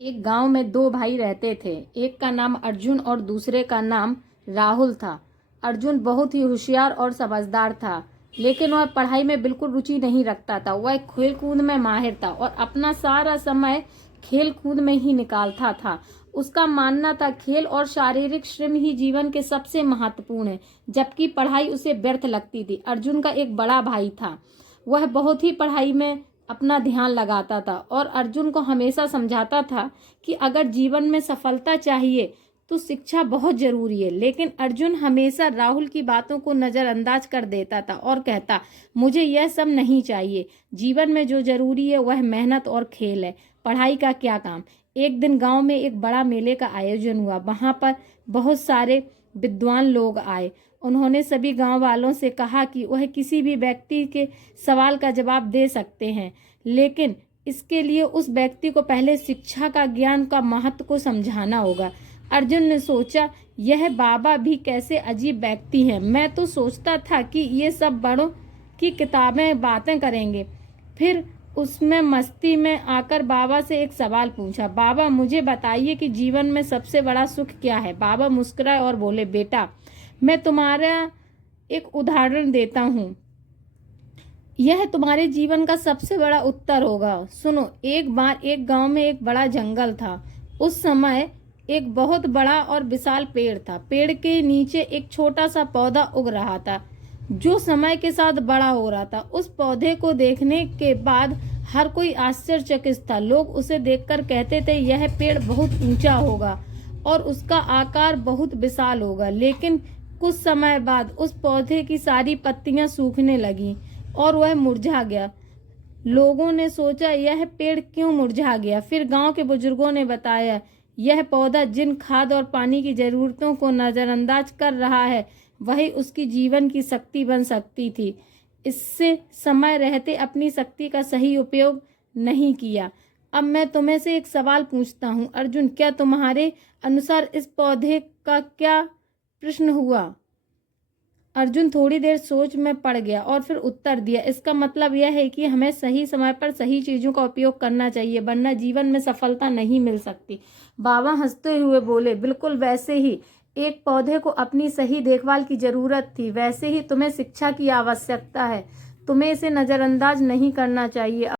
एक गांव में दो भाई रहते थे। एक का नाम अर्जुन और दूसरे का नाम राहुल था। अर्जुन बहुत ही होशियार और समझदार था, लेकिन वह पढ़ाई में बिल्कुल रुचि नहीं रखता था। वह खेल कूद में माहिर था और अपना सारा समय खेल कूद में ही निकालता था। उसका मानना था खेल और शारीरिक श्रम ही जीवन के सबसे महत्वपूर्ण है, जबकि पढ़ाई उसे व्यर्थ लगती थी। अर्जुन का एक बड़ा भाई था। वह बहुत ही पढ़ाई में अपना ध्यान लगाता था और अर्जुन को हमेशा समझाता था कि अगर जीवन में सफलता चाहिए तो शिक्षा बहुत जरूरी है। लेकिन अर्जुन हमेशा राहुल की बातों को नजरअंदाज कर देता था और कहता, मुझे यह सब नहीं चाहिए। जीवन में जो जरूरी है वह मेहनत और खेल है, पढ़ाई का क्या काम। एक दिन गांव में एक बड़ा मेले का आयोजन हुआ। वहां पर बहुत सारे विद्वान लोग आए। उन्होंने सभी गांव वालों से कहा कि वह किसी भी व्यक्ति के सवाल का जवाब दे सकते हैं, लेकिन इसके लिए उस व्यक्ति को पहले शिक्षा का ज्ञान का महत्व को समझाना होगा। अर्जुन ने सोचा, यह बाबा भी कैसे अजीब व्यक्ति है। मैं तो सोचता था कि ये सब बड़ों की किताबें बातें करेंगे। फिर उसमें मस्ती में आकर बाबा से एक सवाल पूछा, बाबा मुझे बताइए कि जीवन में सबसे बड़ा सुख क्या है। बाबा मुस्कुराए और बोले, बेटा मैं तुम्हारा एक उदाहरण देता हूँ, यह तुम्हारे जीवन का सबसे बड़ा उत्तर होगा। सुनो, एक बार एक गांव में एक बड़ा जंगल था। उस समय एक बहुत बड़ा और विशाल पेड़ था। पेड़ के नीचे एक छोटा सा पौधा उग रहा था, जो समय के साथ बड़ा हो रहा था। उस पौधे को देखने के बाद हर कोई आश्चर्यचकित था। लोग उसे देखकर कहते थे, यह पेड़ बहुत ऊंचा होगा और उसका आकार बहुत विशाल होगा। लेकिन कुछ समय बाद उस पौधे की सारी पत्तियां सूखने लगीं और वह मुरझा गया। लोगों ने सोचा, यह पेड़ क्यों मुरझा गया। फिर गांव के बुजुर्गों ने बताया, यह पौधा जिन खाद और पानी की जरूरतों को नजरअंदाज कर रहा है, वही उसकी जीवन की शक्ति बन सकती थी। इससे समय रहते अपनी शक्ति का सही उपयोग नहीं किया। अब मैं तुम्हें से एक सवाल पूछता हूँ अर्जुन, क्या तुम्हारे अनुसार इस पौधे का क्या प्रश्न हुआ। अर्जुन थोड़ी देर सोच में पड़ गया और फिर उत्तर दिया, इसका मतलब यह है कि हमें सही समय पर सही चीजों का उपयोग करना चाहिए, वरना जीवन में सफलता नहीं मिल सकती। बाबा हंसते हुए बोले, बिल्कुल वैसे ही एक पौधे को अपनी सही देखभाल की जरूरत थी, वैसे ही तुम्हें शिक्षा की आवश्यकता है। तुम्हें इसे नजरअंदाज नहीं करना चाहिए।